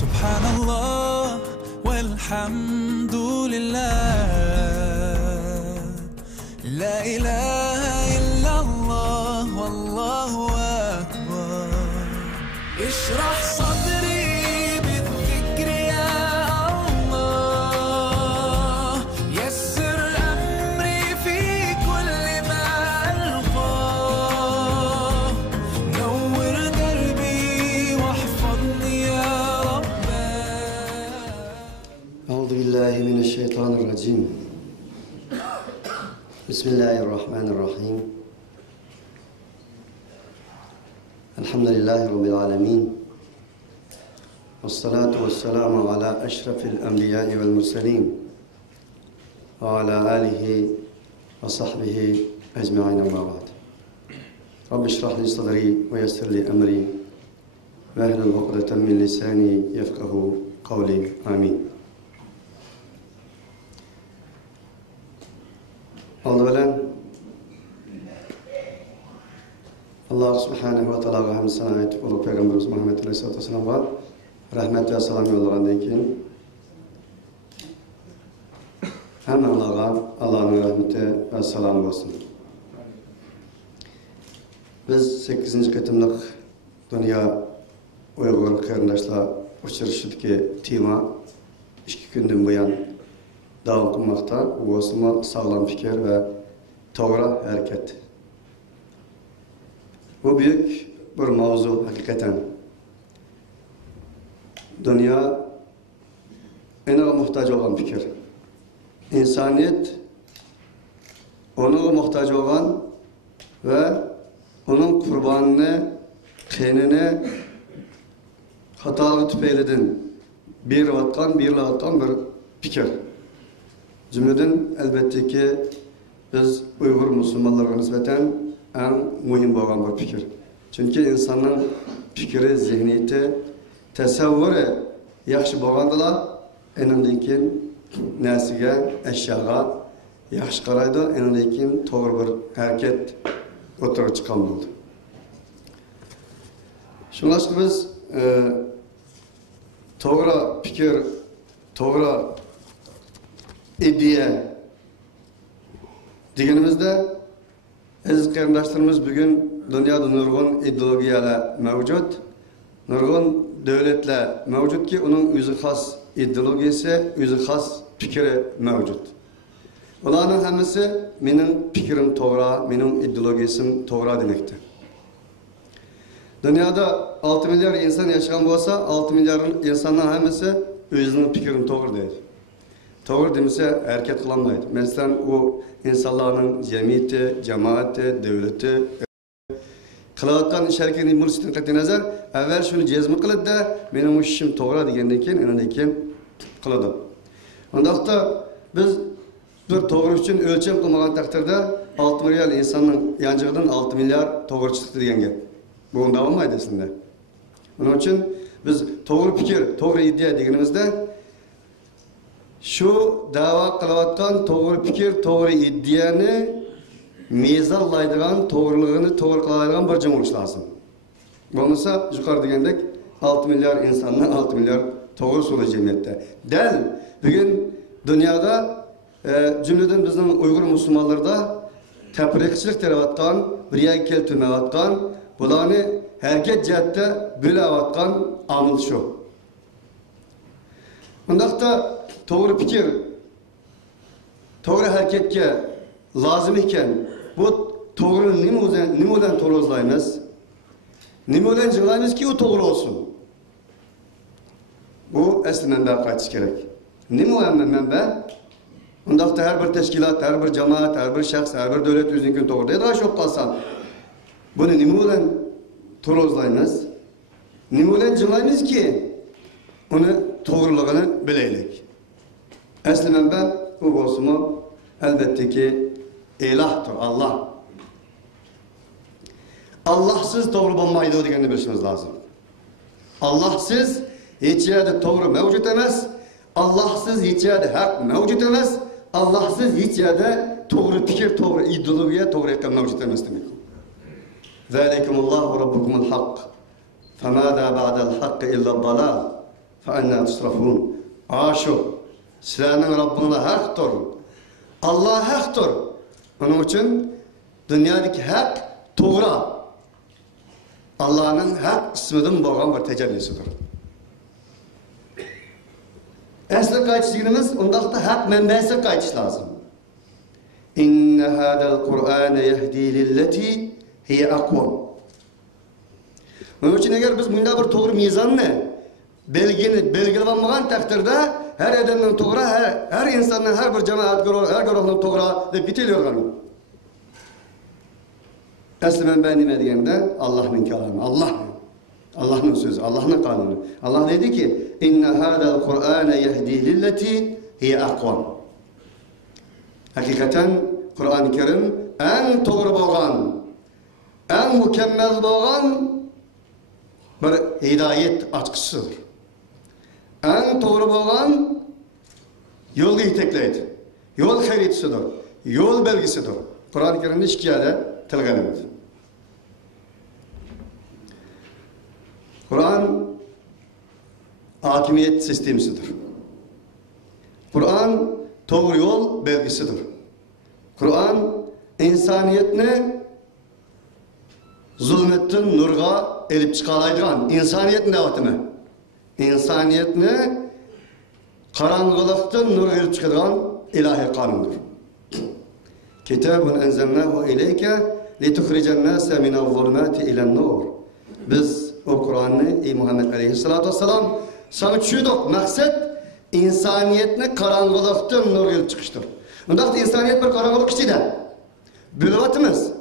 Subhanallah walhamdulillah, la ilaha illallah wallahu akbar. Ishrah sadri bidhikri ya Allah, yassir amri fi kulli ma alqa, nawwir darbi wahfadni ya Rabbi. Euzu billahi mineşşeytanirracim. Bismillahirrahmanirrahim. Elhamdülillahi Rabbil alemin. Vessalatu vesselamu ala eşrefil enbiyai vel murselin. Ve ala alihi ve sahbihi ecma'in amma ba'd. Rabbi şrah li sadri ve yessir li emri ve ehlul ukdeten min lisani yefkahu kavli. Amin. Aldı bilen Allah subhanahu ve ta'ala hamd sana ayet ulu Peygamberimiz Muhammed Aleyhisselatü Vesselam'a rahmet ve selam yollagandan keyin hemen Allah'ın rahmeti ve selamı olsun. Biz 8. kıtımlık Dünya Uygur Kırındaşla uçuruşudaki tema 2 gündün bu yan devam kılmakta. Bu olsun sağlam fikir ve doğru hareket. Bu büyük bir mavzu hakikaten. Dünya ona muhtaç olan fikir. İnsaniyet ona muhtaç olan ve onun kurbanını, kendini hatalı tüpeyleden bir vatkan bir fikir. Cümleden elbette ki biz Uygur Müslümanlara nispeten en mühim olan bir fikir. Çünkü insanın fikri, zihniyeti, tasavvuru yaxşı bolgandalar, endan keyin narsaga, eşyaga yaxşı qaraydi, endan keyin to'g'ri bir hareket o'tirib chiqqan bo'ldi. Shundan so'ng biz to'g'ri fikir, to'g'ri iddia deganimizda aziz qarindoshlarimiz bugun dunyoda nurg'un ideologiyalar mavjud, nurg'un davlatlar mavjudki, uning o'zi xos ideologiyasi, o'zi xos fikri mavjud. Ularning hammasi mening fikrim to'g'ri, mening ideologiyam to'g'ri demakdir. Dunyoda 6 milyar inson yashagan bo'lsa, 6 milyar insonning hammasi o'zining fikrini to'g'ri deydi. To'g'ri demasa hareket qilolmaydi. Masalan, u insonlarning jamiyati, jamoati, davlati qilayotgan ish harakatining mulkisidan qat'iy nazar avval shuni jazm qiladi-da, mening bu ishim to'g'ri degandan keyin qiladi. Undaqda biz bir to'g'ri uchun o'lcham qilmagan taqdirda 6 milyar insonning yanjig'idan 6 milyar to'g'ri chiqdi degan gap. Bu unda olmaydi aslında. Onun için biz to'g'ri fikir, to'g'ri iddia deganimizda şu dava qilayotgan to'g'ri fikir, to'g'ri iddiyani mezonlaydigan, to'g'riligini to'g'ri qiladigan bir jim bo'lish lozim. Bo'lmasa, yuqori degandek 6 milyar insondan 6 milyar to'g'ri so'zli jamiyatda. Dal bugun dunyoda cümleden bizning Uyg'ur musulmonlarda tafriqchilik tarayotgan, bir yerga keltirmayotgan, bularni hareket jihatda bo'layotgan omil shu. Bundaqda to'g'ri fikir, to'g'ri hareketga lozim ekan, bu to'g'rini nima bilan to'g'rilaymiz? Nima bilan jilg'aymizki u to'g'ri olsun? Bu asli manba qaytish kerak. Nima bilan manba? Bundaqda her bir teşkilat, her bir cemaat, her bir şahs, her bir devlet o'zining to'g'ri deydi. Shu qolsa, buni nima bilan to'g'rilaymiz? Nima bilan jilg'aymizki uni to'g'riligini bilaylik. Asli manba bu bo'lsa, elbette ki ilahdır, Allah. Allahsız doğru olmaydı deganni bilishimiz lazım. Allahsız hiç yerde doğru mevcut emas, Allahsız hiç yerde hak mevcut emas, Allahsız hiç yerde doğru fikir, doğru ideologiya, doğru ekan mevcut emas demek. Zalikumullahu rabbukumul hak. Femâdâ ba'del hakkı illa dalâl. فَاَنَّا تُسْرَفُونَ. Aşu, sizlerinin Rabbine haktır. Allah haktır. Onun için dünyadaki hak doğru. Allah'ın hak isminden boğan bir tecellisidir. Asli qaytışligimiz, ondaqda haq manbasi qaytish lazım. İnne hadal Qur'ane yehdi lilleti hiye aqwam. Onun için eğer biz bunda bir doğru mizanni belgilab olmagan takdirde her adamın doğru, her insanın, her bir cemaat, her guruhning doğru deb ketilavergan. Asli manba nima deganda Allohning kalami, Allah'ın sözü, Allah'ın kanunu. Allah dedi ki: "İnne hadal Kur'ane yehdi lilleti hiye aqwam." Hakikaten Kur'an-ı Kerim en doğru bolgan, en mükemmel bolgan bir hidayet açkısıdır. En doğru bolgan yolu yetekleydi. Yol haritasidir, yol belgisidir. Kur'an-ı Kerim'de iki yerde tilganıldı. Kur'an hakimiyet sistemisidir. Kur'an doğru yol belgisidir. Kur'an insaniyetini zulmetten nurga elip çıkalaydıgan, insaniyetin davetini, insaniyetini karanlıktan nurga elip çıkadıgan ilahi kanundur. Kitabun enzelnahu ileyke lituhricen nase minel zulmati ilen nur. Biz o Kur'an'ı ey Muhammed Aleyhisselatü Vesselam sana çüydük. Maksat insaniyetini karanlıktan nurga elip çıkıştır. Ondaqda insaniyet bir karanlık içinde. Bilvatımız.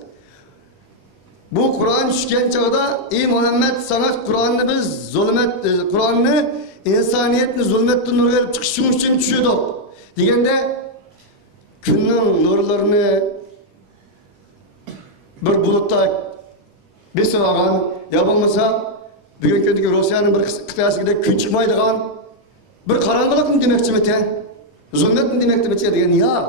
Bu Kur'an düşken çağda ey Muhammed sana Kur'an'ı biz Kur'an'ı insaniyetini zulmetten nurga elip çıkışın için çüydük. Degende günün nurlarını bir bulutta besip algan, ya bo'lmasa bugungi kundagi Rossiyaning bir qit'asigida kun chiqmaydigan bir qarangliqmi demoqchimiti? Zulmetmi demoqchimiti degan yo'q.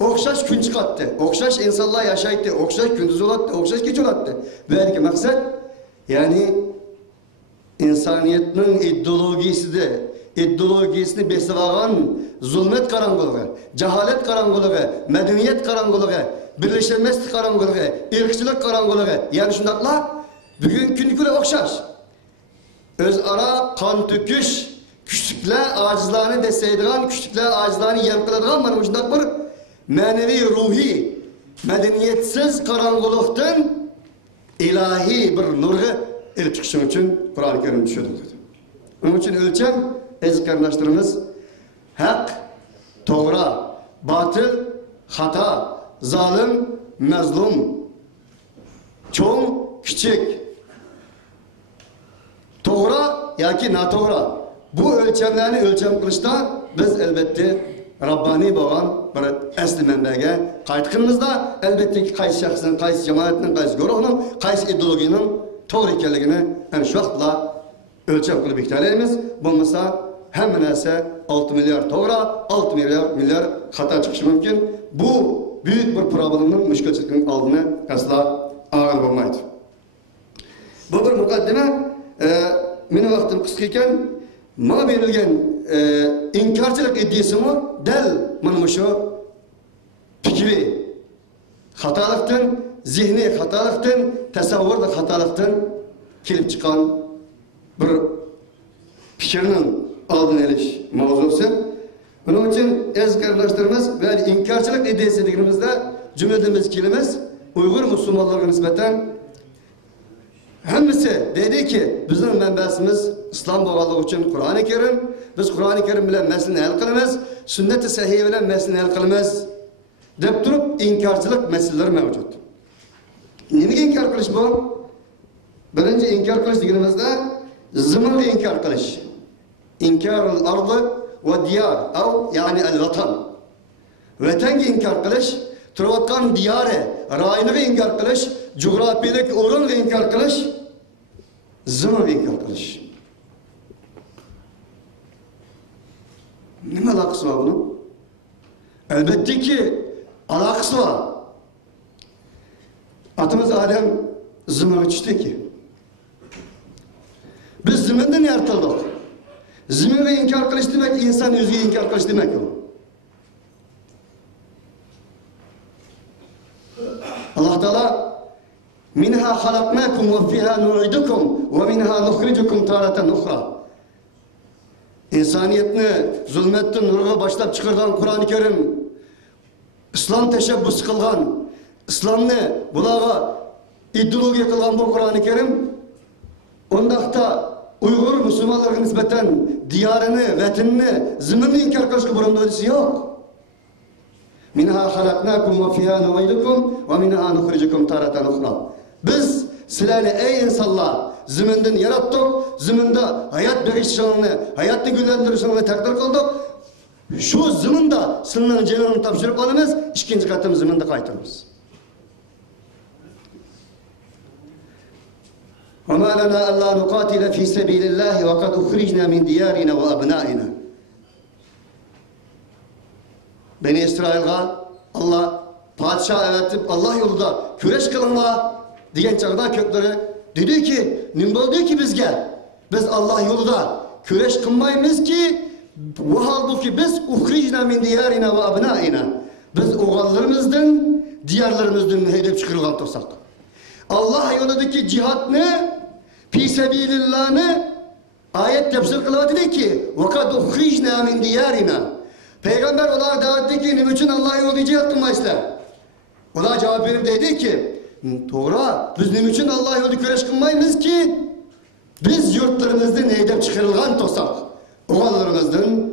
O'xshash kun chiqadi, o'xshash insonlar yashaydi, o'xshash kunduz bo'ladi, o'xshash kecha bo'ladi. Bu yerga maqsad, ya'ni insoniyatning ideologiyasini besib olgan zulmet qarang'uligi, jaholat qarang'uligi, madaniyat qarang'uligi, birlashilmaslik qarang'uligi, irqchilik qarang'uligi, ya'ni shundaqlar bugungi kunga o'xshash. O'zaro qon to'kish, kuchliklar ojizlarni desaydigan, kuchliklar ojizlarni yem qiladigan mana shundaq bir ma'naviy ruhiy madaniyatsiz qarang'ulikdan ilahiy bir nurga elib chiqish uchun Qur'on-i Karim tushirdi. Onun için ölçem aziz kardeşlerimiz hak, doğru, batıl, hata, zalim, mazlum, çoğun, küçük, doğru ya ki natoğru. Bu ölçemlerini ölçem kılışta biz elbette Rabbani boğan bir asli menbege qaytqınımızda elbette ki qaysi şahsın, qaysi cemaatinin, qaysi guruhunun, qaysi ideologinin doğru ekanligini yani şu vaqtla ölçem kılıp iktidarlarımız, bulmasa hemen ise 6 milyar doğru, 6 milyar hata çıkışı mümkün. Bu büyük bir problemin, müşkülçülükün aldığını asla ağır olmaydı. Bu bir mukaddime, benim vaktim kıskıyken, bana verilgen inkarcılık iddiası mı? Del, benim şu fikri hatalıktan, zihni hatalıktan, tasavvurda hatalıktan kelip çıkan bir fikrinin aldın eliş mavzusu. Bunun için aziz kardeşlerimiz ve inkarcılık iddiası dediğimizde cümlemiz kelimiz Uygur Müslümanlarına nispeten hemisi dedi ki bizim menbasimiz İslam bağlılığı için Kur'an-ı Kerim. Biz Kur'an-ı Kerim bilen meselini hal kılmaz, sünnet-i sahiye bilen meselini hal kılmaz. Dep durup inkarcılık meseleleri mevcut. Niye inkar kılış bu? Birinci inkar kılış dediğimizde zımırlı inkar kılış. İnkarul ardı ve diyar, yani el-vatan. Vatanı inkar kılış, turvatkan diyarı, rayını inkar kılış, coğrafyadaki orunu inkar kılış, zımırlı inkar kılış. Ne alakası var bunun? Elbette ki alakası var. Atımız Adem zımırı çıktı ki. Biz zımından yaratıldık. Zimini inkar kılış demek, insan özgü inkar kılış demek o. Allah Teala minha halaknakum ve fiha nu'idukum ve minha nukhrijukum taratan ukhra. İnsaniyetni zulmettin nurga başlap çıkargan Kur'an-ı Kerim, İslam teşebbüs kılgan, İslamni bulaga ideologiya kılgan bu Kur'an-ı Kerim, ondakta Uygur Müslümanlarga nispeten diyarını, vetinini, zimini inkar kılışkı burunda ödüsü yok. Minha halaknakum ve fiha nu'idukum ve minha nukhrijukum taratan ukhra. Biz sizlerle ey insanlar ziminden yarattık, ziminde hayat berişanını, hayatı güllendirişini takdir kıldık. Şu ziminde sizlerin cenanını tapşırıp alınız, ikinci katım ziminde kaytırırız. وَمَا لَنَا أَلَّا نُقَاتِلَ فِي سَبِيلِ اللّٰهِ وَقَدْ اُخْرِجْنَا مِنْ دِيَارِنَا وَأَبْنَائِنَا. Beni İsrail'a Allah padişah evetip Allah yolunda küreş kılınma diyen çağda kökleri dedi ki, nimbe diyor ki bizge, biz Allah yolunda küreş kılmayımız ki bu halbuki biz uhricna min diyarina ve abnaina. Biz oğullarımızdan, diyarlarımızdan hedef çıkarılan tutsak. Allah yolundaki cihatını, fi sebilillah'ını ayet tefsir kılavatı dedi ki وَقَدْ اُخْرِجْنَا مِنْ دِيَارِنَا. Peygamber olar davet etti ki ne için Allah yolunda cihat kılmayızlar. Olar cevap verip dedi ki doğru, biz ne için Allah yolunda küreş kılmayız ki biz yurtlarımızdan hedef çıkarılgan tutsak. Oğullarımızdan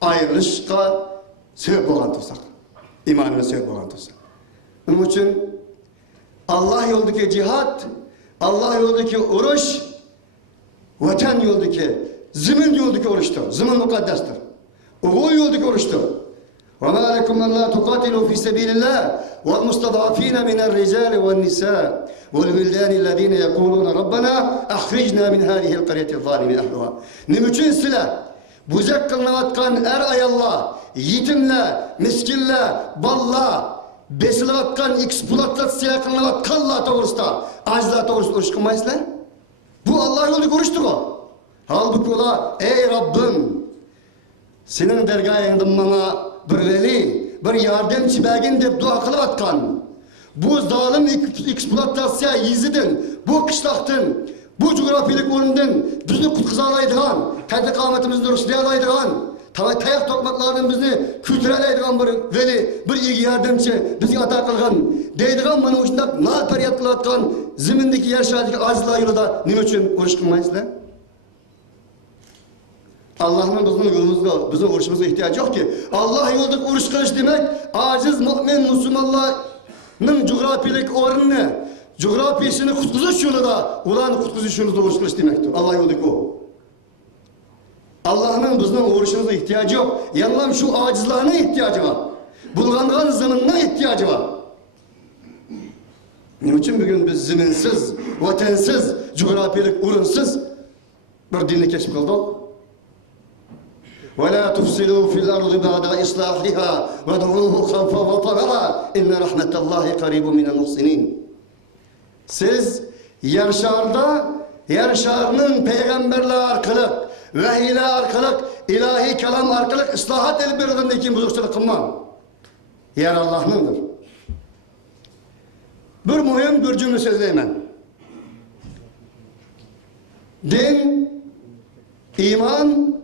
ayrılışka sebep olan tutsak. İmanına sebep olan tutsak. Onun için Allah yoldaki cihat, Allah yoldaki oruç, vatan yoldaki, zimin yoldaki oruçtur. Zimin mukaddestir. Oğul yoldaki oruçtur. وَمَا لَكُمْ أَنْ لَا تُقَاتِلُوا فِي سَبِيلِ اللّٰهِ وَالْمُسْتَضْعَفِينَ مِنَ الرِّجَالِ وَالنِّسَاءِ وَالْوِلْدَانِ الَّذ۪ينَ يَقُولُونَ رَبَّنَا أَخْرِجْنَا مِنْ هَذِهِ الْقَرْيَةِ الظَّالِمِ أَهْلُهَا. Niçin sile, buzak kılınavatkan er ayalla, yitimle, miskinle, balla, besilavatkan, eksploatasyon kılınavatkanla doğrusta, acıla doğrusta oruç kılmayızlar. Bu Allah yolunda oruçtur o. Halbuki o da, ey Rabbim, senin dergahından bana bir veli, bir yardımcı belgin deyip dua kılıvatkan, bu zalim eksploatasyon yüzüdün, bu kışlaktın, bu coğrafilik onundan bizni kutkuzalaydıgan, kendi kametimizni ruslayalaydığan, tayak tokmaklardan bizni kültürelaydıgan bir veli, bir iyi yardımcı, bizi ata kılgan, deydigan bana uçundak nal periyat kılatkan, zimindeki yaşadaki azizler yolunda ne için oruç kılmayızlar? Allah'ın bizim yolumuzda, bizim oruçumuza ihtiyacı yok ki. Allah yoldaki oruç kılış demek, aciz mümin Müslümanların coğrafilik oranını, coğrafisini kutkuzuş yolunda, ulan kutkuzuş yolunda oruç kılış demektir. Allah yoldaki o. Allah'ın bizim oruçumuza ihtiyacı yok. Yanılan şu acizlerine ihtiyacı var. Bulgandan zamanına ihtiyacı var. Ne için bugün biz ziminsiz, vatansiz, coğrafilik urunsuz bir dinle keşif kıldık? وَلَا تُفْسِدُوا فِي الْأَرْضِ بَعْدَ إِصْلَاحِهَا وَادْعُوهُ خَوْفًا وَطَمَعًا إِنَّ رَحْمَةَ اللّٰهِ قَرِيبٌ مِنَ الْمُحْسِنِينَ. Siz yarşarının peygamberler arkalık, vehiyler arkalık, ilahi kelam arkalık, ıslahat elbirindeki buzukçuluk kılmam. Yer Allah'ındır. Bir mühim bir cümle sözleyemem. Din, iman,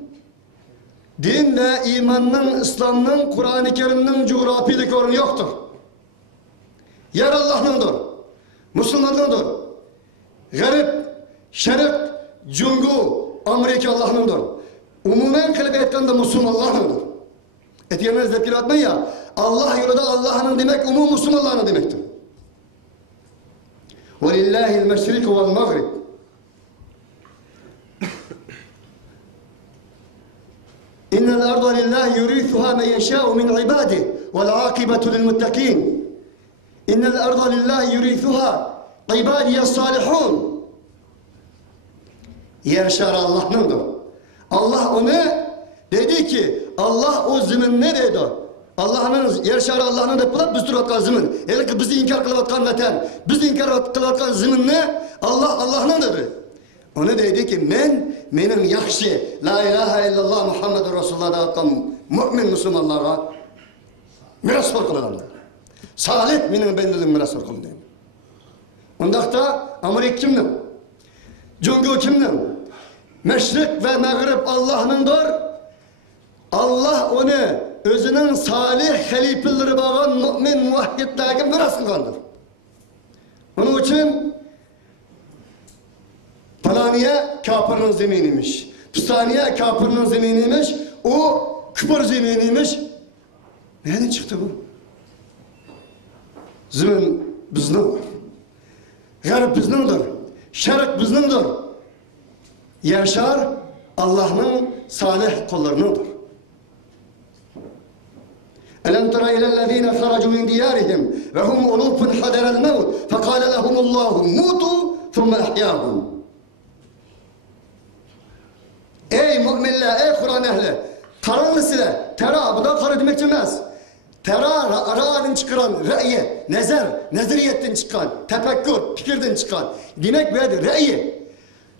din ve imanın, İslam'ın, Kur'an-ı Kerim'in coğrafilik oranı yoktur. Yer Allah'ındır. Müslümanlığındır. Garip, şerik, cungu, Amerika Allah'ındır. Umumen kılıp etkanda Müslüman Allah'ındır. Etiyemez zevkini atmayın ya. Allah yolunda Allah'ın demek, umum Müslümanlığın demektir. وَلِلَّهِ الْمَشْرِكُ وَالْمَغْرِبِ. إن الأرض لله يورثها من يشاء من عباده والعاقبة للمتقين. إن الأرض لله يورثها عبادي الصالحون. Yaşar Allah'ındır. Allah onu dedi ki Allah o zimin ne dedi? Allah'ın yaşar Allah'ın da pılat biz duratkan zimin. Hele ki bizi inkar kılavatkan vatan, bizi inkar kılavatkan zimin ne? Allah Allah'ın dedi. Onu dedi ki menin yaxşı la ilahe illallah Muhammed Resulullah da atkan mümin Müslümanlara miras kılınan. Salih menin bendilim miras kılınan. Ondaqda Amerika kimdir? Cungu kimdir? Meşrik ve Mağrib Allah'ındır. Allah onu özünün salih halifeleri bağlan mümin muvahhidlerine miras kılgandır. Onun için Palaniye kafirinin zeminiymiş. Püstaniye kafirinin zeminiymiş. O küpür zeminiymiş. Nereden çıktı bu? Zemin bizden. Garip bizdendir. Şerek bizdendir. Yaşar Allah'ın salih kullarınındır. ألم تر إلى الذين خرجوا من ديارهم وهم ألوف حذر الموت فقال لهم الله موتوا ثم أحياهم. Ey müminler, ey Kur'an ehli, karanlısıyla, tera, bu da karı demek demez. Tera, ra'adın çıkaran, re'ye, nezariyetten çıkan, tefekkür, fikirden çıkan. Demek böyle re'ye.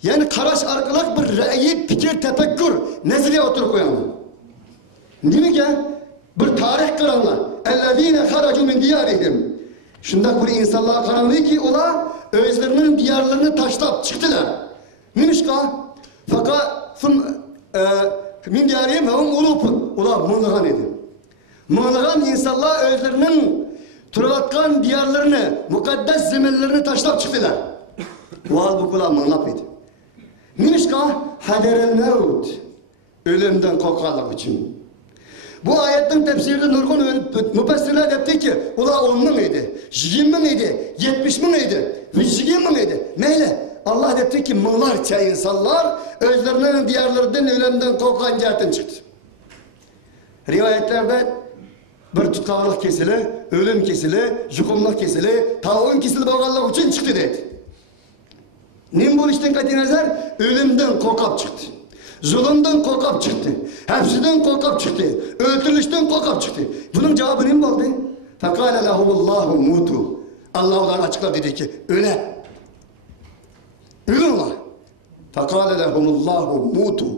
Yani karaş arkalık bir re'yi, fikir, tefekkür, nezariye oturup koyanlar. Demek ya? Bir tarih kıranlar. اَلَّذ۪ينَ خَرَجُوا مِنْ دِيَارِهِمْ. Şundak bir insanlığa karanlığı ki ola özlerinin diyarlarını taşlap çıktılar. Neymiş ka? Fakat min diyarihim hevum ulupun. Ola mığlıgan idi. Mığlıgan insanlar özlerinin turavatkan diyarlarını, mukaddes zeminlerini taşlap çıktılar. Bu halbuki ola mığlap idi. Neymiş ka? Haderel mevut. Ölümden korkarlık için. Bu ayetin tefsirinde nurgun müfessirler dedi ki ula 10 bin idi, 20 bin idi, 70 bin idi, 120 bin idi. Neyle? Allah dedi ki mınlarca insanlar özlerinin diyarlarından ölümden korkan cihetten çıktı. Rivayetlerde bir tutkanlık kesili, ölüm kesili, yukumluk kesili, taun kesili bağlılık için çıktı dedi. Nim bu işten katı nazar? Ölümden korkap çıktı. Zulümden korkap çıktı. Hepsinden korkap çıktı. Öldürülüşten korkap çıktı. Bunun cevabı ne oldu? فَقَالَ لَهُمُ اللّٰهُ مُوتُوا. Allah onlara açıkladı dedi ki öyle. Ölün la. فَقَالَ لَهُمُ اللّٰهُ مُوتُوا.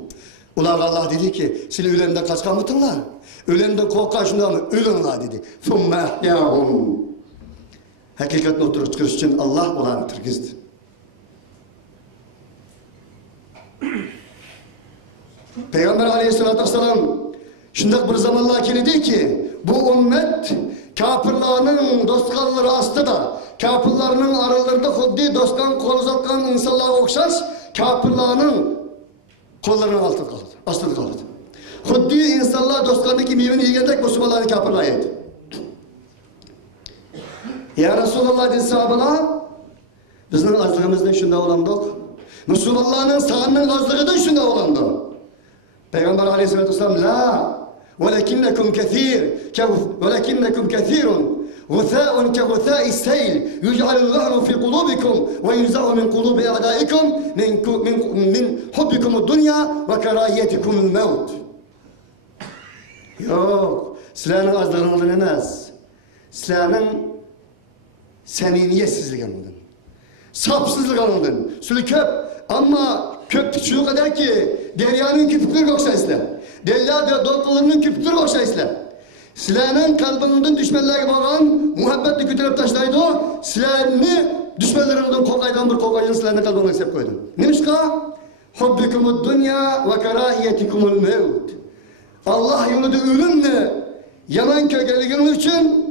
Ulan Allah dedi ki siz ölümden kaçkan mıtın la? Ölümden korkan şundan mı? Ölün la dedi. ثُمَّ اَحْيَاهُمْ. Hakikaten oturup çıkış için Allah olanı tırgızdı. Peygamber aleyhissalatü vesselam şundak bir zamanlar keledi ki bu ümmet kafirlarının dostkanları astıda kafirlarının aralarında huddi dostkan kol uzatkan insanlara okşaş kafirlarının kollarının altında kaldı. Astıda kaldı. Huddi insanlar dostkanlık meyveni yiyecek Müslümanları kafirlar yedi. Ya Resulallah dedi sahabeler bizim azlığımızdan şunda olandık. Müslümanların sağının azlığından şunda olandık. Peygamber aleyhissalatü vesselam la velekinnekum kethirun guthaun ke guthai seyl yuj'alul vahru fi kulubikum ve yuza'u min kulubi a'daikum min hubbikumud dunya ve kerahiyetikumul mevt. Yok, sizlerin azlığından emez. Sizlerin seminiyetsizliğinden, sapsızlığından, sülköp ama köp şu kadar ki deryanın köpükleri okşaysılar. Derya dolkalarının köpükleri okşaysılar. Silahının kalbinin düşmanlarına bağlan muhabbetli kütürüp taşlaydı o. Silahını düşmanlarından korkaydan bir korkaydan silahını kalbine hesap koydu. Neymiş ka? Hubbikumud dünya ve kerahiyetikumul mevt. Allah yolunda ölümle yaman kökeliğin için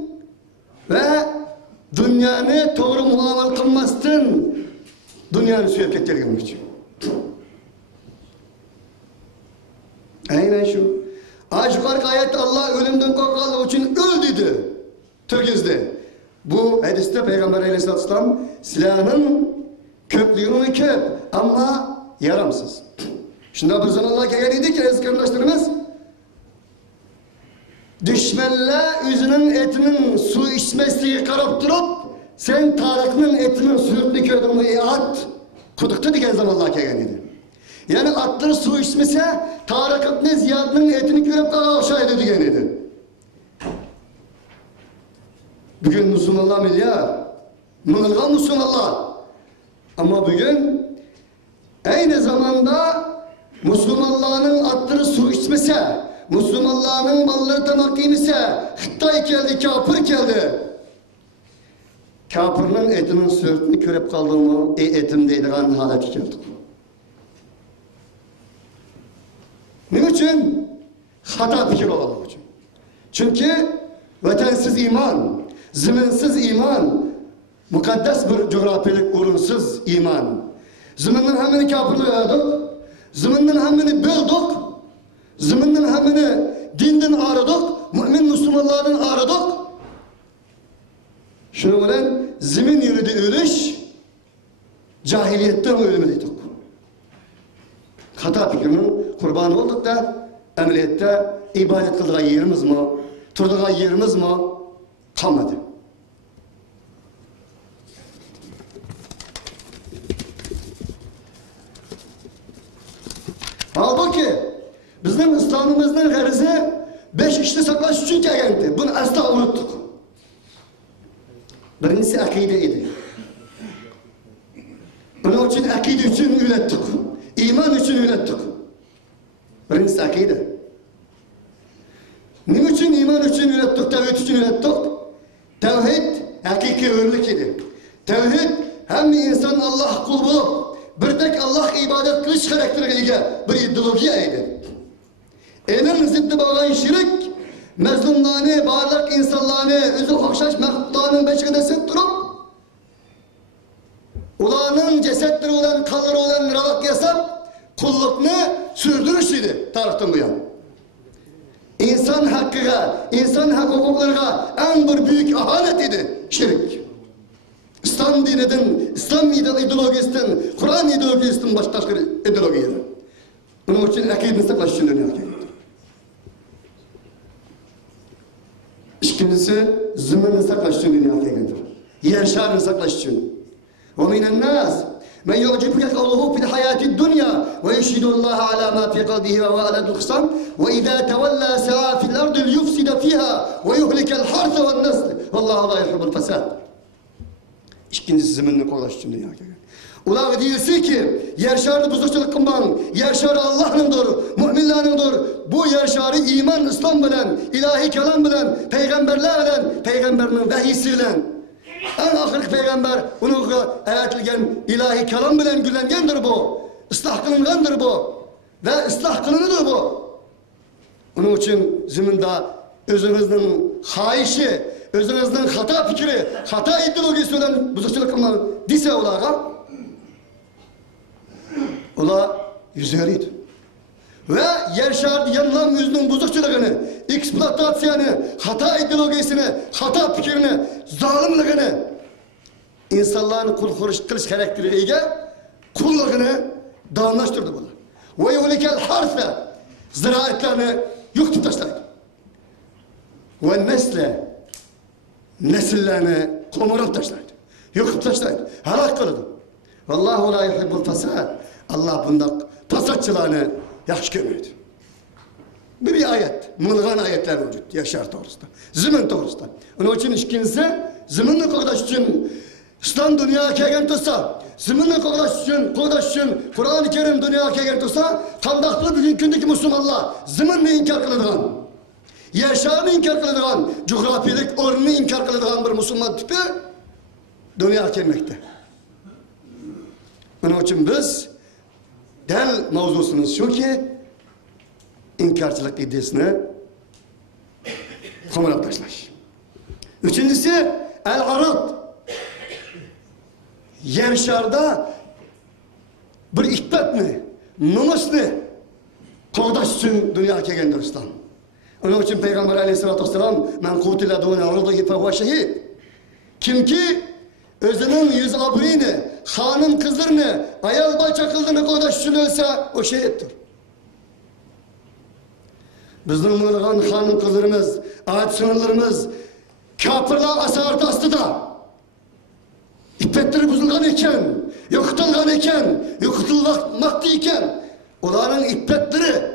ve dünyanı doğru muamele kılmazdan dünyanın suyup getirdiğin için. Aynen şu. Yukarı ayette Allah ölümden korkanlığı için öl dedi. Türkizde. Bu hadiste Peygamber aleyhisselatü vesselam silahının köplüğünü köp ama yaramsız. Şimdi bir zamanlar geldi ki aziz kardeşlerimiz düşmanla yüzünün etinin su içmesi karab durup sen Tarık'ın etinin suyunu gördün mü at kuduktu diken zamanlar geldi. Yani atları su içmese Tarık İbni Ziyad'ın etini görüp aşağıya diyeniydi. Bugün Müslümanlar milyar, mınılgan Müslümanlar. Ama bugün aynı zamanda Müslümanların atları su içmese, Müslümanların malları tamak yemese, Xitay geldi, kafir geldi. Kafirnin etinin sürtünü körep kaldığımı, etim deydiğen haleti geldi. Ne için? Hata fikir olalım için. Çünkü vatansiz iman, ziminsiz iman, mukaddes bir coğrafyalık uğrunsuz iman. Ziminin hemini kafirliği aradık, ziminin hemini böldük, ziminin hemini dinden aradık, mümin Müslümanlardan aradık. Şunu bilen zimin yürüdü ölüş, cahiliyetten ölümüydük. Hata fikrinin kurbanı olduk da, ameliyette ibadet kıldığa yerimiz mi, turduğğa yerimiz mi kalmadı. Halbuki bizim İslam'ımızın garizi 5 işni saklaş için geldi. Bunu asla unuttuk. Birincisi akide idi. Onun için akide için ürettik. İman için ürettik. Birincisi akide. Ne için iman için ürettik, tevhid için ürettik? Tevhid hakiki örnek idi. Tevhid hem insan Allah kul bulup bir tek Allah ibadet kılış karakteriga ega bir ideologiya idi. Elim ziddi bağlan şirik, mezlumlarni, barliq insonlarni, o'zi o'xshash maxluqlarning beshigida sep turib, ularning jasadlari bilan, qonlari bilan ravaq yasab, qulluqni sürdirish edi tarixdan buyon. İnsan hakkıga, insan huquqlariga en bir büyük ihanet edi şirk. İslam dinidan, İslam ideologiyasidan, Kur'an ideologiyasidan başka ideologiyalar. Bunun için akidini saklaş için dünyaya geldi. İkincisi, zimrini saklaş için dünyaya geldi. Yer şarını saklaş için. وَمِنَ النَّاسِ مَنْ يُعْجِبُكَ قَوْلُهُ فِي الْحَيَاةِ الدُّنْيَا وَيُشْهِدُ اللَّهَ عَلَى مَا فِي قَلْبِهِ وَهُوَ أَلَدُّ الْخِصَامِ وَإِذَا تَوَلَّى سَعَى فِي الْأَرْضِ لِيُفْسِدَ فِيهَا وَيُهْلِكَ الْحَرْثَ وَالنَّسْلَ وَاللّٰهُ لَا يُحِبُّ الْفَسَادَ. İkincisi ziminni koğlaş için dünyaya geldi. Ular değilse ki yer şarı buzukçılık kılman, yer şarı Allah'ındır, müminlerindir. Bu yer şarı iman, İslam bilen, ilahi kelam bilen, peygamberler bilen, peygamberinin vehisi bilen. En ahirki peygamber onunla öğretilgen ilahi kelam bilen gülengendir bu. Islah kılıngandır bu. Ve ıslah kılınıdır bu. Onun için ziminde özünüzün haişi, özünüzün hata fikri, hata ideolojisi olan buzukçılık kılman dise olarak ola yüzeriydi. Ve yer şartı yanılan yüzünün bozukçuluğunu, eksploatasyonu, hata ideolojisini, hata fikrini, zalimliğini, insanların kul kılıç karakteriyle kulluğunu dağınlaştırdı bunu. Ve yuhlikel harfe, ziraatlarını yıkıp taşlaydı. Ve nesillerini komurup taşlaydı. Yıkıp taşlaydı. Halak kıldı. Vallahu la yuhibbul fesad. Allah bunda fasatçılarını yaxşı görmeydi. Bir ayet, mılgan ayetler mevcut, yaşar doğrusunda, zimin doğrusunda. Onun için ikincisi, ziminle koğdaş için İslam dünyaya kelgen tutsa, ziminle koğdaş için Kur'an-ı Kerim dünyaya kelgen tutsa, kandaklı bugün gündeki Müslümanlar ziminle inkar kılıdığın, yaşarını inkar kılıdığın, coğrafiyelik oranını inkar kılıdığın bir Müslüman tipi dünyaya gelmekte. Onun için biz del mavzusunuz şu ki inkarcılık iddiasını komurap taşlaş. Üçüncüsü el-arad. Yer şarda bir iffetni, numusni koğdaş için dünyaya kelgendir İslam. Onun için Peygamber aleyhissalatü vesselam men kutile dûne arıdıhi fehuve şehid. Kim ki özünün yüz abrini, hanım kızlarını, ayal baca kıldığını koğdaş için ölse o şehittir. Bizden mılgan hanım kızlarımız, ayet sınırlarımız kafirler asardı astıda. İffetleri bozulgan iken, yokutulgan iken, yokutulmaktı iken, onların iffetleri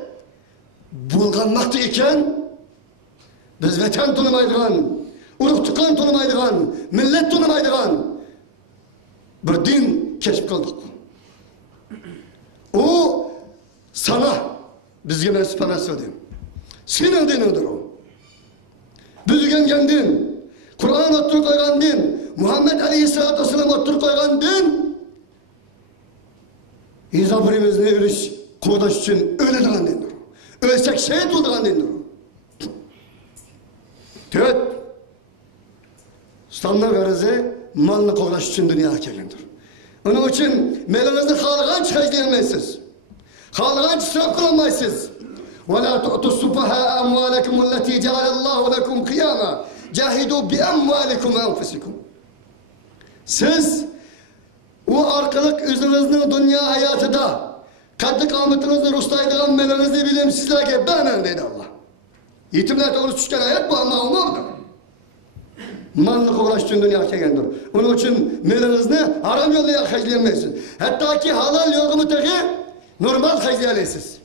bulganmaktı iken, biz vatan tanımaydıgan, uruk tukan tanımaydıgan, millet tanımaydıgan bir din keşif kıldık. O sana, bizge mensup emas o din. Senin dinindir o. Düzgen din, Kur'an oturup koygan din, Muhammed Aleyhisselatü Vesselam oturup koygan din, İza birimizni ölüş, koğdaş için ölediğin dindir. Ölsek şehit olduğun dindir. Dört, İslam'ın garizı malını koğdaş için dünyaya kelgendir. Onun için melinizni halıganç hacdeyemezsiniz. Halıganç israf kılamayısınız. وَلَا تُعْتُوا السُّفَهَاءَ أَمْوَالَكُمُ الَّتِي جَعَلَ اللّٰهُ لَكُمْ قِيَامًا جَاهِدُوا بِأَمْوَالِكُمْ وَأَنْفُسِكُمْ. Siz o arkalık özünüzün dünya hayatıda kaddi kâmetinizni rustaydıgan melinizni bileyim sizlerge ben deydi Allah. Yetimler doğru düşken hayat bu ama olmalıdır. Malını kovalaş için dünya kelgendir. Onun için melinizni haram yolla haclayamazsınız. Hatta ki halal yolunu tehi normal haclayalısınız.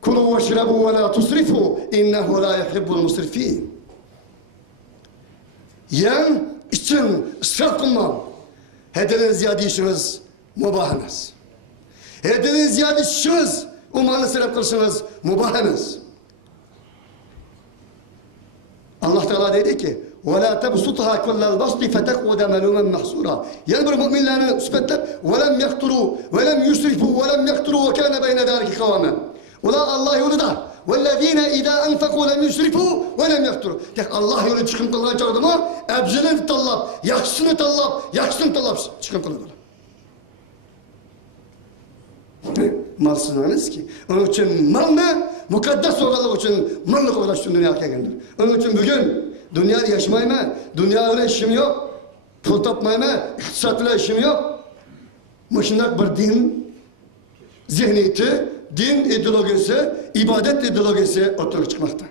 Kulu ve şirabu ve la tusrifu innehu la yuhibbul musrifin. Yen için israf kılmam. Hededen ziyade işiniz mubahınız. Hededen ziyade işiniz umanı sebep kılsınız mubahınız. Allah Teala dedi ki وَلَا تَبْسُطْهَا كُلَّ الْبَسْطِ فَتَقْعُدَ مَلُومًا مَحْسُورًا. Yani bir müminlerin sübetler وَلَمْ يَقْتُرُوا وَلَمْ يُسْرِفُوا وَلَمْ يَقْتُرُوا وَكَانَ بَيْنَ ذَلِكَ قَوَامًا. Ula Allah yolu da وَالَّذ۪ينَ اِذَا أَنْفَقُوا لَمْ يُسْرِفُوا وَلَمْ يَقْتُرُوا. Allah yolu çıkım kılgan çağırdı mı? Ebzini tallap, yakşını tallap çıkım kılgan. Malsızlanız ki. Onun için malını mukaddes olarak için malını kovalaştığın dünya kelgendir. Onun için bugün dünyada yaşamayma, dünya ile işim yok. Pul tapmayma, iktisatla işim yok. Maşındak bir din zihniyeti, din ideolojisi, ibadet ideolojisi ortaya çıkmakta.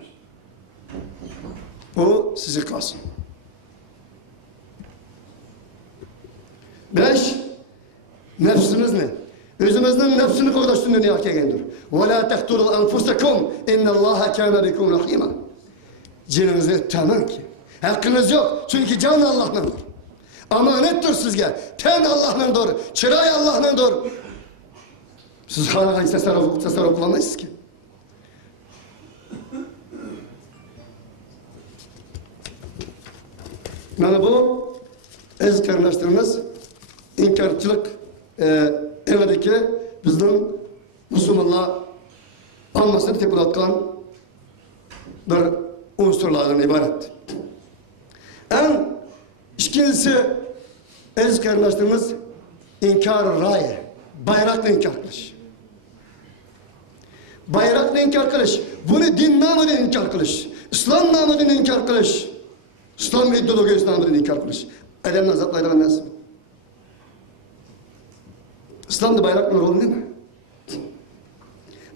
O size kalsın. 5. Nefsimiz ne? Özümüzün nefsini kovalaştığın dünya kelgendir. وَلَا تَقْتُلُوا أَنْفُسَكُمْ اِنَّ اللّٰهَ كَانَ بِكُمْ رَحِيمًا. Canınızı tanın ki. Hakkınız yok. Çünkü can Allah'ındır. Amanettir sizge. Ten Allah'ındır. Çıray Allah'ındır. Siz hala tasarruf kılamayız ki. Yani bu ez kardeşlerimiz inkarcılık evdeki bizden Müslümanlar almasını tepilatkan bir unsurlardan ibaret. En ikincisi ez kardeşlerimiz inkar-ı raye. Bayrakla inkar kılış. Bayrakla inkar kılış. Bunu din namına inkar kılış. İslam namına inkar kılış. İslam ideolojisi namına inkar kılış. Edem nazatlayla nasıl? İslam'da bayrak rolü değil mi?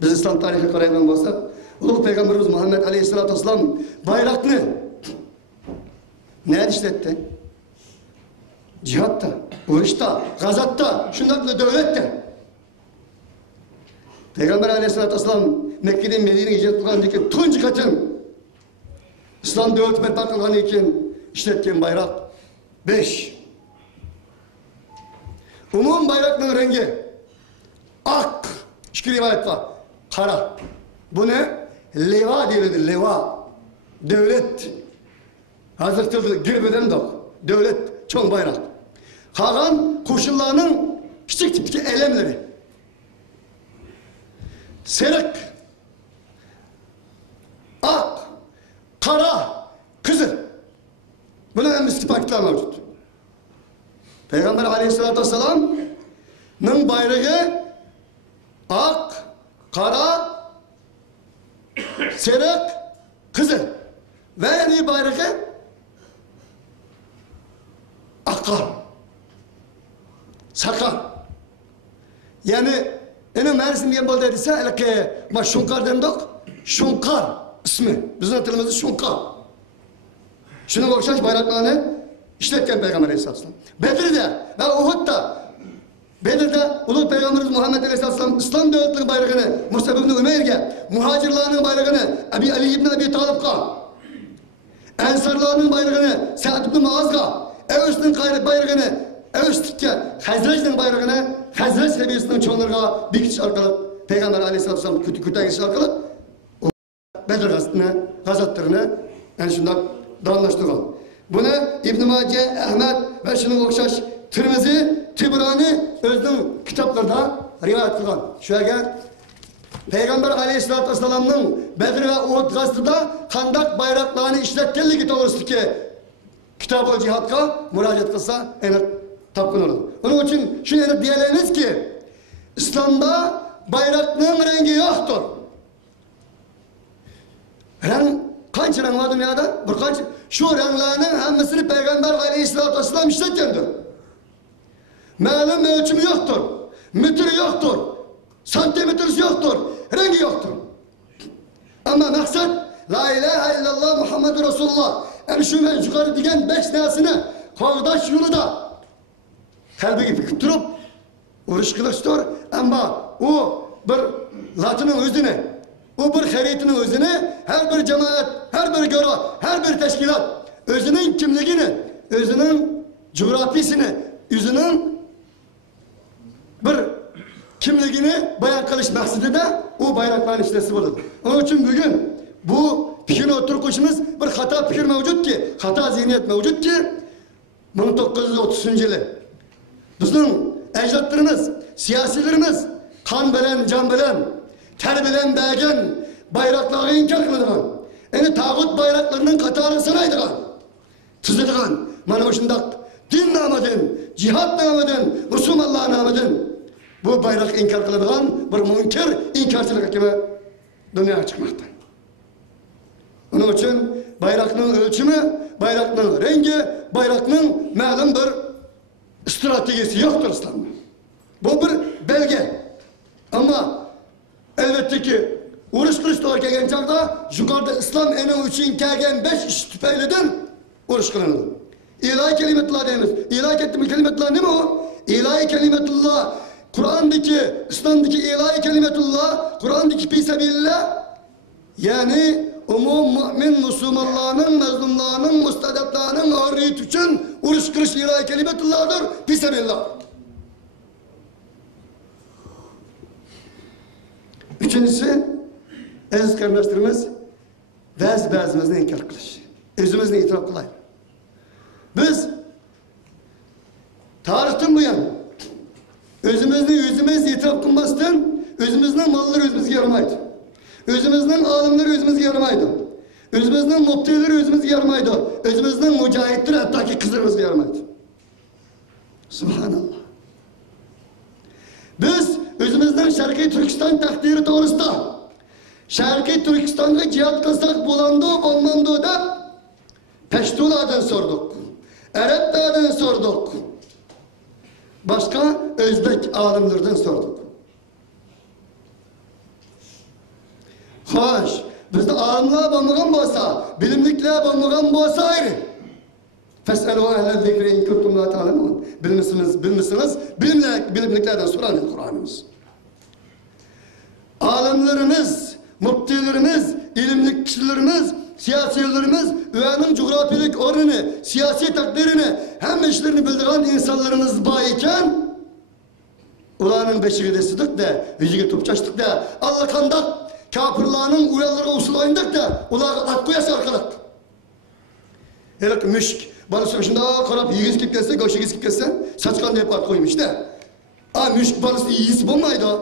Biz İslam tarihi karayından bahsediyoruz. Ulu Peygamberimiz Muhammed Aleyhisselatü Vesselam bayraklı ne işletti? Cihatta, uğraşta, gazatta, şundan devlette. Peygamber Aleyhisselatü Vesselam Mekke'den Medine'ye hicret kılan için tunç katın İslam devleti metbak kılan için işlettiğim bayrak 5. Umum bayrakların rengi ak, şükür rivayet var, kara. Bu ne? Leva devleti, leva. Devlet. Hazır tıldı, girbeden de devlet, çoğun bayrak. Kalan koşullarının küçük tipki elemleri. Serek, ak, kara, kızıl. Buna en büyük paketler mevcut. Peygamber Aleyhisselatü Vesselam'ın bayrağı ak, kara, serek, kızıl. Ve en bayrağı akkar, sakar. Yani en mersin diye bol dediyse ki şunkar demek, şunkar ismi. Bizim tilimizde şunkar. Şuna bakacağız bayraklarını işletken Peygamber Aleyhisselatü Vesselam. Bedir'de ve Uhud'da Bedir'de Ulu Peygamberimiz Muhammed Aleyhisselatü Vesselam İslam devletinin bayrağını Musab ibn Ümeyr'e, muhacirlarının bayrağını Ali ibn Abi Talib'a, Ensarlarının bayrağını Sa'd ibn Muaz'ga, Evs'nin bayrağını Östükçe Hazret'in bayrağını Hazret seviyesinden çoğunlarına bir kişi arkalık Peygamber Aleyhisselatü Vesselam kütüğü arkalık o Bedir gazattırını yani şundan damlaştırgan. Bunu İbn-i Mace, Ahmet ve şunun okşaş Tirmizi, Tibrani özünün kitaplarda rivayet kılgan. Şöyle Peygamber Aleyhisselatü Vesselam'ın Bedir ve Uhud gazasında kandak bayraklarını işletkenliği doğrusu ki kitab-ı cihadka müracaat kılsa enet tapkın olur. Onun için şunu enet diyeleriniz ki İslam'da bayraklığın rengi yoktur. Renk kaç renk var dünyada? Birkaç şu renklerinin hemsini Peygamber Aleyhisselatü Vesselam işletkendir. Malum ölçümü yoktur. Metre yoktur. Santimetresi yoktur. Rengi yoktur. Ama maksat La ilahe illallah Muhammed Resulullah. Yani şu ben yukarı diyen 5 nesini kavdaş yolunda kalbi gibi durup uğraş kılıçtır. Ama o bir Latin'in özüne, o bir haritinin özüne, her bir cemaat, her bir görev, her bir teşkilat özünün kimliğini, özünün coğrafisini, özünün bir kimliğini bayan kılış maksudunda o bayrakların işlesi olur. Onun için bugün bu fikirine oturuşumuz bir hata fikir mevcut ki, hata zihniyet mevcut ki 1930 yılı bizim ecdatlarımız, siyasilerimiz kan bilen, can bilen, ter bilen, beğen bayrakları inkar kıldıgan. Yani tağut bayraklarının katarını sanaydıgan. Tızıdıgan. Bana başında din namıdın, cihat namıdın, Resulullah namıdın. Bu bayrak inkar kıldıgan bir münker inkarçılık gibi dünyaya çıkmakta. Onun için bayrakının ölçümü, bayrakının rengi, bayrakının malum bir stratejisi yoktur İslam'da. Bu bir belge. Ama elbette ki uğraş kılıç doğru gelgen çağda yukarıda İslam enin için gelgen 5 iş tüpeyliden uğraş kılınır. İlahi kelimetullah deyimiz. İlahi kelimetullah ne mi o? İlahi kelimetullah Kur'an'daki, İslam'daki ilahi kelimetullah, Kur'an'daki fisebillah yani umum mümin Müslümanlarının, mezlumlarının, müstedetlerinin hürriyet için uğraş kılıç ilahi kelimetullah'dır, fisebillah. Üçüncüsü, aziz kardeşlerimiz, bazımızı inkar kılış. Özümüzü itiraf kılayım. Biz, tarihten bu yana, özümüzü itiraf kılmazdan, özümüzden malları özümüzü yaramaydı. Özümüzden alimleri özümüzü yaramaydı. Özümüzden mubtileri özümüzü yaramaydı. Özümüzden mücahitleri hatta ki kızlarımızı yaramaydı. Subhanallah. Biz özümüzden Şarkı Türkistan takdiri doğrusunda Şarkı Türkistan'da cihat kılsak bulandı, olmandı da Peştulardan sorduk. Araplardan sorduk. Başka Özbek alimlerden sorduk. Hoş, bizde alimler bulmagan bolsa, bilimlikler bulmagan bolsa ayrı. Fes'elu ehle zikri in kuntum la ta'lemun. Bilmişsiniz, bilimliklerden sorun Kur'an'ımız. Alimlerimiz, muftilerimiz, ilimli kişilerimiz, siyasilerimiz, üyenin coğrafyalik oranını, siyasi takdirini, hem işlerini bildiren insanlarımız bayken, ulanın beşiği de sıdık da, yüzüge topçaştık da, Allah kandak, kafirlarının uyaları usulayındık da, ular at koyası arkalık. Hele müşk, bana savaşında karap yiğiz kip kesse, göşeğiz kip kesse, saçkan deyip at koymuş da. Müşk balısı iyisi bulmaydı.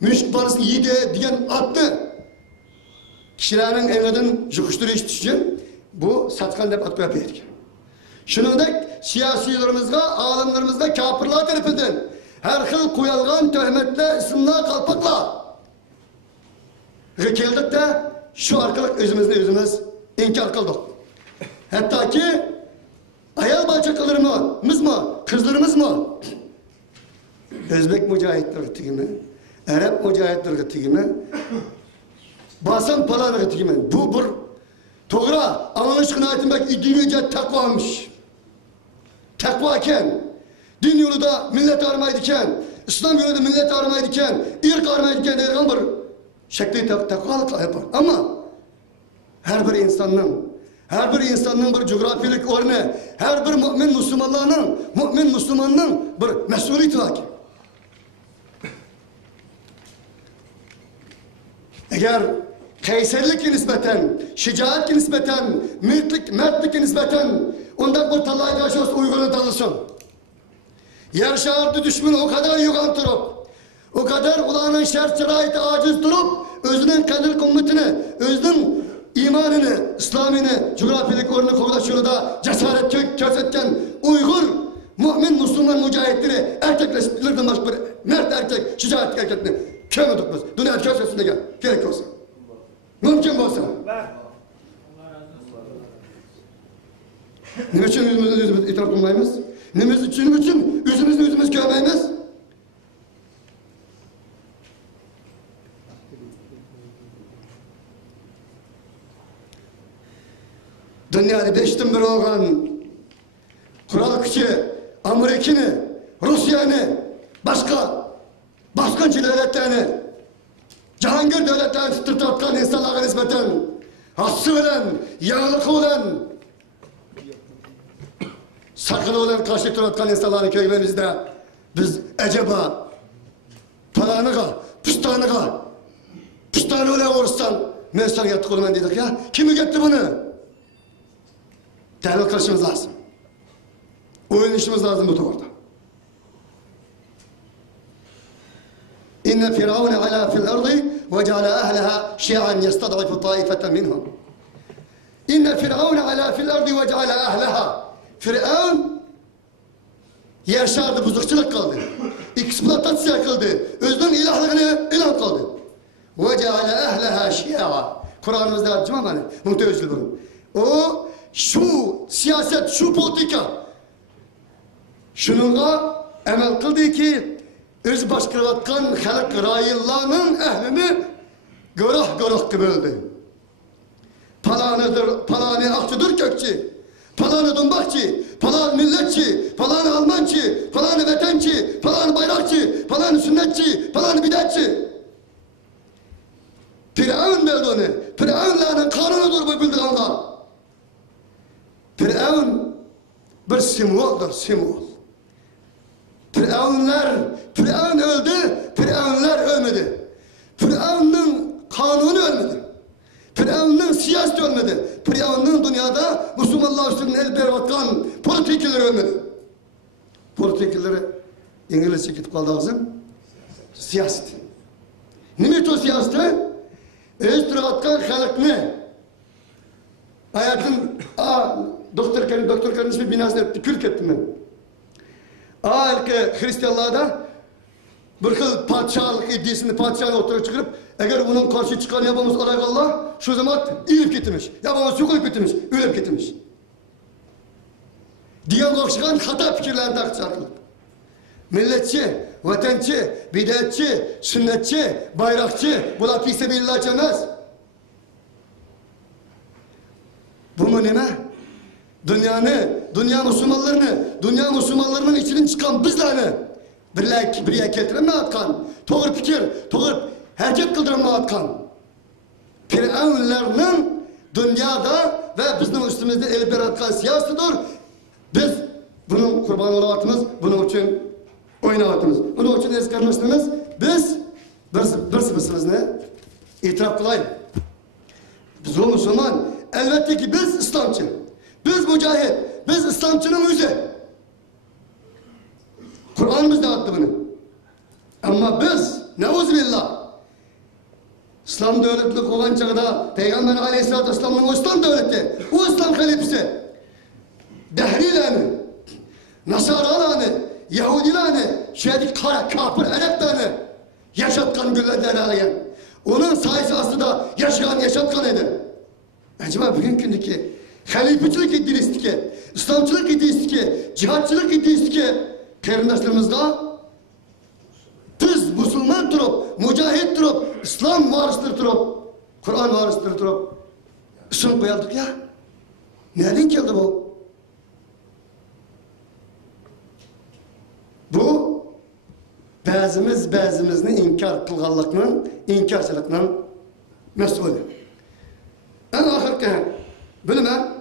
Müşk balısı iyi diyen attı. Kişilerin evladın jukuşturu için bu saçkan deyip at koyup yedik. Şunundaki siyasilerimizde, alimlerimizde kafirler tarafından her xil koyalgan töhmetle, isimler, kalpakla geldik de şu arkalık özümüz inkar kıldık. Hatta ki ayal bacaklarımız mı, kızlarımız mı? Özbek mücahitler gittiğimi, Arap mücahitler gittiğimi, basan palanı gittiğimi. Bu bir toğra, anlayış kınayetim belki dinleyince takvamış. Takvaken, din yolunda millet aramaydıken, İslam yolunda millet aramaydıken, irk aramaydıken deyirken bir şekli takvalıkla yapar. Ama her bir insanın, her bir insanın bir coğrafiyalik ornu, her bir mümin Müslümanın bir mesuliyeti var ki. Eğer kayserlik nispeten, şicaat nispeten, mertlik nispeten ondan bir talay karşısı Uygur'u tanısın. Yer şahırdı düşmanı o kadar yugan durup, o kadar ulanın şart şeraiti aciz durup, özünün kadar kümmetini, özünün imanını, İslam'ını, coğrafiyalik orunu kovlaşıyor da cesaret gösterken Uygur, mümin, Müslüman mücahitleri erkekleştirirden başka bir mert erkek, şicaat erkekini kömürdük biz. Dünya köşesine gel, gerek olsa. Mümkün olsa. Ne için yüzümüzü itiraf kılmayımız? Ne için yüzümüz görmeyimiz? Dünyada beşten biri olan kural kişi Amerika'nı, Rusya'nı, başka baskıncı devletlerini, Cihangir devletlerini tutup insanlara nispeten hası olan, yağlıkı olan, sakın olan karşı tutup insanların köyümüzde biz acaba palanıga, püstanı olan Oğuz'tan Meğistan yattık olman dedik ya. Kimi gitti bunu? Tehlil kılışımız lazım. Oyun işimiz lazım bu doğruda. İnne firavune ala fil ardı ve ceala ahleha şi'an yestad'ifu taifeten minhum. İnne firavune ala fil ardı ve ceala ahleha. Firavun yaşardı, buzlukçuluk kıldı. Eksploatasyon kıldı. Özünün ilahlığını ilah kıldı. Ve ceala ahleha şi'a. Kur'an'ımızda cuma mani. Muhtevizli bunu. O şu siyaset, şu politika şununla emel kıldı ki öz başkırıvatkan halk rayıllarının ehlini görah gibi öldü. Palanı akçıdır kökçü, palanı dumbakçı, palanı milletçi, palanı Almançı, palanı vetençi, palanı bayrakçı, palanı sünnetçi, palanı bidatçı. Firavun verdi onu. Firavunların kanunudur bu bildiğinler. Firavun bir simvoldur, simvol. Firavun öldü, Firavunlar ölmedi. Firavun'un kanunu ölmedi. Firavun'un siyaseti ölmedi. Firavun'un dünyada Müslümanlar üstünün el berbatkan politikaları ölmedi. Politikaları İngilizce gidip kaldı ağzım. Siyaset. Neymiş o siyaseti? Öztürk'tan halk ne? Hayatın, doktor Karim ismi binasını kürk ettim ben. Hristiyanlarda bir kıl padişahlık iddiasını padişahına oturup çıkıp eğer bunun karşı çıkan yapamız olarak Allah şu zaman iyip gitmiş. Yapamız yok olup gitmiş, ölüp gitmiş. Diyen korkuşan hata fikirlerinde akçarlık. Milletçi, vatançı, bidatçı, sünnetçi, bayrakçı, bula fisebillah çemez. Bu mu ne? Dünya Müslümanlarının içinin çıkan bizlerini birliğe getirme atkan, doğru fikir, doğru hareket kıldırma atkan. Firavunlarının dünyada ve bizim üstümüzde el beratkan siyasıdır. Biz bunun kurbanı olavatımız, bunun için oynavatımız. Bunun için eskarmıştınız, biz bir ne? İtiraf kılayım. Biz o Müslüman, elbette ki biz İslamcı. Biz mücahit, biz İslamçının yüzü. Kur'an'ımız dağıttı bunu. Ama biz, neuzubillah, İslam devletini kovan çağda, Peygamber Aleyhisselatü Vesselam'ın o İslam devleti, o İslam halifesi, Dehrilerini, Nasaralarını, Yahudilerini, şöyle kara, kafir, eleklerini yaşatkan güllerden alayan, onun sayısı aslında yaşatkanıydı. Acaba bugünkündeki halifecilik iddiastiki, İslamcılık iddiastiki, cihatçılık iddiastiki kardeşlerimizde biz Müslüman durup, mücahit durup, İslam varisleri durup, Kur'an varisleri durup isim koyaldık ya. Nereden geldi bu? Bu bazımızın inkar kılganlıkının, inkarçılıkının mesulü. En ahirki bilmem,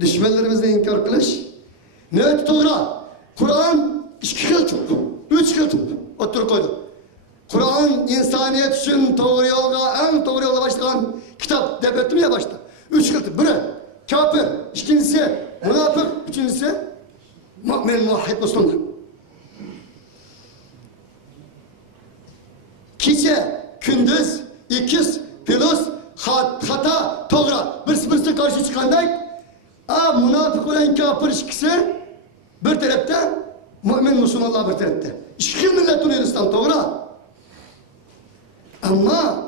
düşmanlarımızı inkar kılış. Ne ötü toğra? Kur'an 2 kıltıp, 3 kıltıp oturup koydu. Kur'an insaniyet için doğru yolga, en doğru yola başlayan kitap dep ettim ya başta. 3 kıltıp. Biri kafir, ikincisi münafık, üçüncüsü mümin, muvahhid, Müslüman. Gece, gündüz, ikiz, filus, hata, toğra. Birisi karşı çıkandak, münafık olan kafir ikisi bir tarafta, mümin, Müslümanlar bir tarafta. İki millet oluyor İslam, toğra. Ama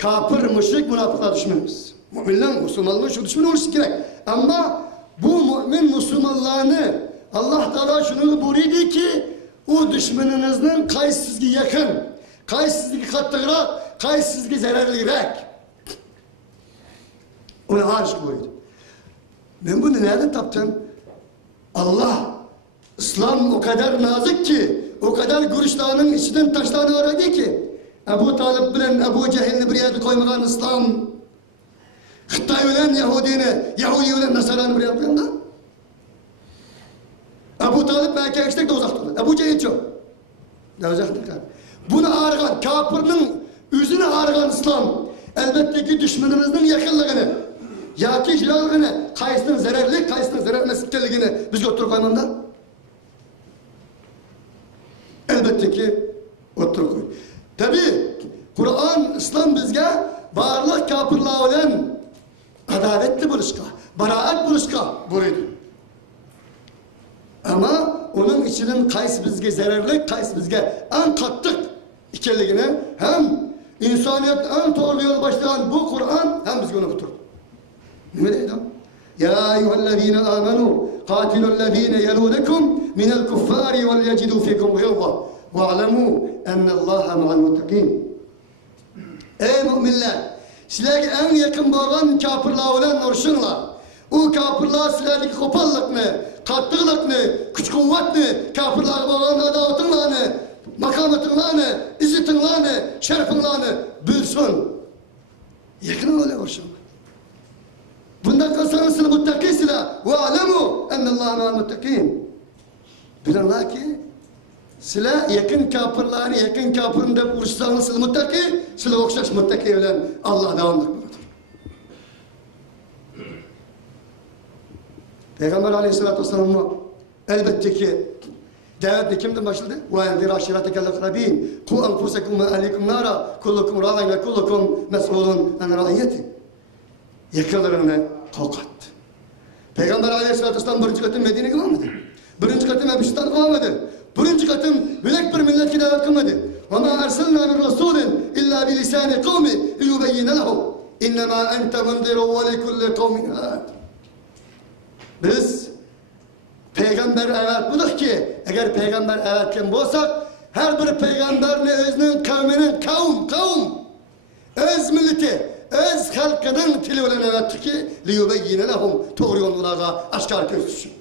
kafir, müşrik, münafıklar düşmanımız. Müminler, Müslümanlar şu düşman olması gerek. Ama bu mümin Müslümanlarını Allah Teala şunu buyurdu ki o düşmanınızın kaysi sizge yakın, kaysi sizge kattırak, kaysi sizge zararlırak. Onu aşk buyurdu. Ben bunu nereden taptım? Allah, İslam o kadar nazik ki, o kadar görüşlerinin içinden taşlarını aradı ki, Ebu Talib bilen Ebu Cehil'ini bir yerde koymadan İslam, Xitay bilen Yahudi bilen Nasara'nı bir yerde koymadan. Ebu Talib belki ekstek de uzak durdu. Ebu Cehil çok. Ne uzak durdu? Bunu ağırgan, kafirinin yüzünü ağırgan İslam, elbette ki düşmanımızın yakınlığını, yaki hilalığını, kayısının zararlı, kayısının zararına sikkerliğini biz götürüp koymamda. Elbette ki oturup koy. Tabi Kur'an, İslam bizge varlık kafirliği olan adaletli buluşka, baraat buluşka buyurdu. Ama onun içinin kaysi bizge zararlı, kaysi bizge en kattık ikerliğine hem insaniyet en doğru yol başlayan bu Kur'an hem bizge onu tutur. Ne dedi? Ya eyyühellezine amenu qatilüllezine yelunekum minel kuffari vel yecidu fikum gılza ve'alemû ennallâhe ma'al muttaqîn. Ey müminler! Sizlerge en yakın bağlan kafirler olan orşunlar. O kafirler sizlerdeki kopallıkını, kattıqlıqını, güç kuvvetini, kafirler bağlan adavatınlarını, makamatınlarını, izzetinlarını, şerfinlarını bilsin. Yakın öyle orşunlar. Bundan kalsanız size muttakisler. وَعَلَمُوا اَنَّ اللّٰهَ مَا الْمُتَّقِينَ. Bilenler ki size yakın kafirleri, yakın kafirin de vuruşsanız size muttaki, size okşaş muttaki olan Allah devamlık budur. Peygamber aleyhissalatü vesselam'a elbette ki davet kimden başladı? وَاَنْذِرْ عَشِرَتَكَ الْاَقْرَب۪ينَ قُوا أَنْفُسَكُمْ وَأَهْلِكُمْ نَارًا كُلُّكُمْ رَاعٍ وَكُلُّكُمْ مَسْئُولٌ عَنْ رَعِيَّتِهِ. Yakınlarına kalkattı. Peygamber aleyhissalatü vesselam birinci katın Medine'ye kılmadı. Birinci katın Ebu'dan kılmadı. Birinci katın bilek bir millet ki davet kılmadı. وَمَا أَرْسَلْنَا مِنْ رَسُولٍ إِلَّا بِلِسَانِ قَوْمِ لِيُبَيِّنَ لَهُمْ إِنَّمَا أَنْتَ مُنْذِرٌ وَلِكُلِّ قَوْمٍ هَادٍ. Biz peygamber evet budur ki eğer peygamber evetken bolsak her bir peygamber ne özünün kavminin kavm öz milleti öz halkının tili olan evettir ki liyubeyyine lehum doğru yollarına aşkar görsün.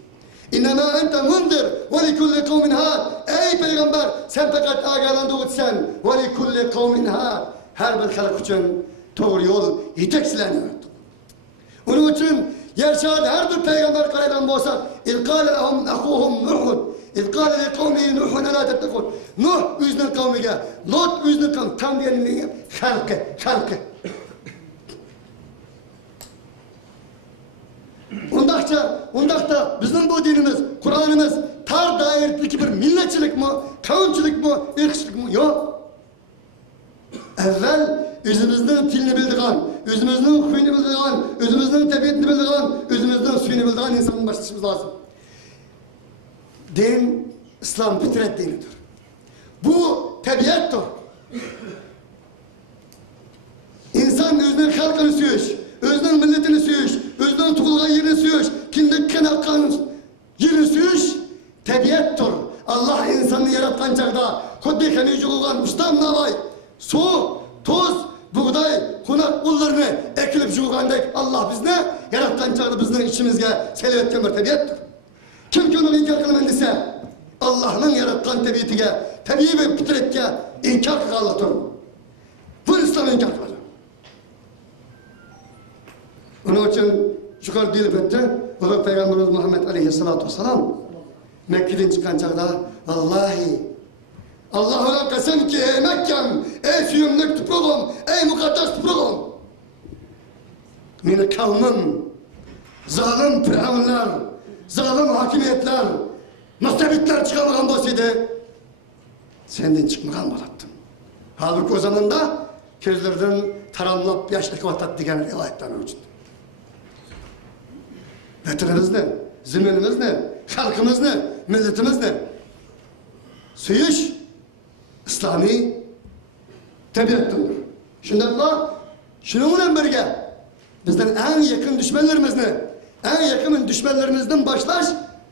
İnnemâ ente mundir ve likulli kavmin had. Ey peygamber sen fakat ağalandığı sen ve likulli kavmin had. Her bir halk için doğru yol yeteksilenir. Onun için yaşayan her bir peygamber karaydan bolsa İlkâle lehum ahuhum Nuhun İlkâle li kavmihi Nuhun elâ tettekûn. Nuh üzünün kavmige, Lot üzünün kavmige. Tam diyelim neyim? Halkı. Ondakta bizim bu dinimiz, Kur'an'ımız tar dairedeki bir milletçilik mi, kavimçilik mi, ırkçılık mı? Yok. Evvel özümüzün dilini bildiğin, özümüzün huyunu bildiğin, özümüzün tabiatını bildiğin, özümüzün suyunu bildiğin insanın başlaşmamız lazım. Din, İslam fitret dinidir. Bu tabiattır. İnsan özünün halkını süyüş, özünün milletini süyüş, özünün tuğulgan yerini süyüş, kindeki kanakkan yerini süyüş, tabiattır. Allah insanı yaratkan çağda, koddi kanici olgan ustam navay, su, toz, buğday, konak kullarını ekilip juğandak Allah bizne yaratkan çağda bizden içimizge selvetken bir tabiattır. Kim ki onu inkar kılman dese, Allah'ın yaratkan tabiatige, tabii ve fitretke inkar kıkallıdır. Bu İslam inkar kıkallıdır. Onun için yukarı bilip etti. Bugün Peygamberimiz Muhammed Aleyhisselatü Vesselam Mekke'den çıkan çağda vallahi Allah'a kasem ki ey Mekke'm, ey süyümlük tuprağım, ey mukaddes tuprağım. Meni kavmim, zalim firavunlar, zalim hakimiyetler, mustabitler çıkamagan bolsaydı, senden çıkmagan bolattım. Halbuki o zaman da közlerden taramlap yaş akıvatat degan rivayetler mevcut. Vatanımız ne? Ziminimiz ne? Halkımız ne? Milletimiz ne? Söyüş İslami tabiattandır. Şundakla şunun bilen birge bizden en yakın düşmanlarımız ne? En yakın düşmanlarımızdan başlaş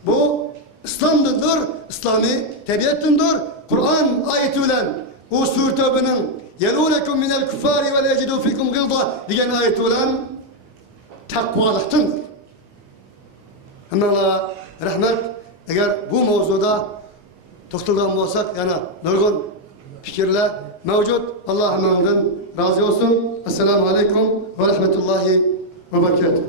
bu İslam'dır, İslami tabiattandır. Kur'an ayeti bilen o Sûre Tevbe'nin "Yelunekum minel kuffari ve la yecidû fikum gılda" diyen ayeti bilen takvalıktandır. Allah'a rahmet. Eğer bu mevzuda to'xtalgan bo'lsak, yana nurg'un fikrlar mavjud. Alloh hammadan rozi bo'lsin. Assalomu alaykum va rahmatullohi va barakatuh.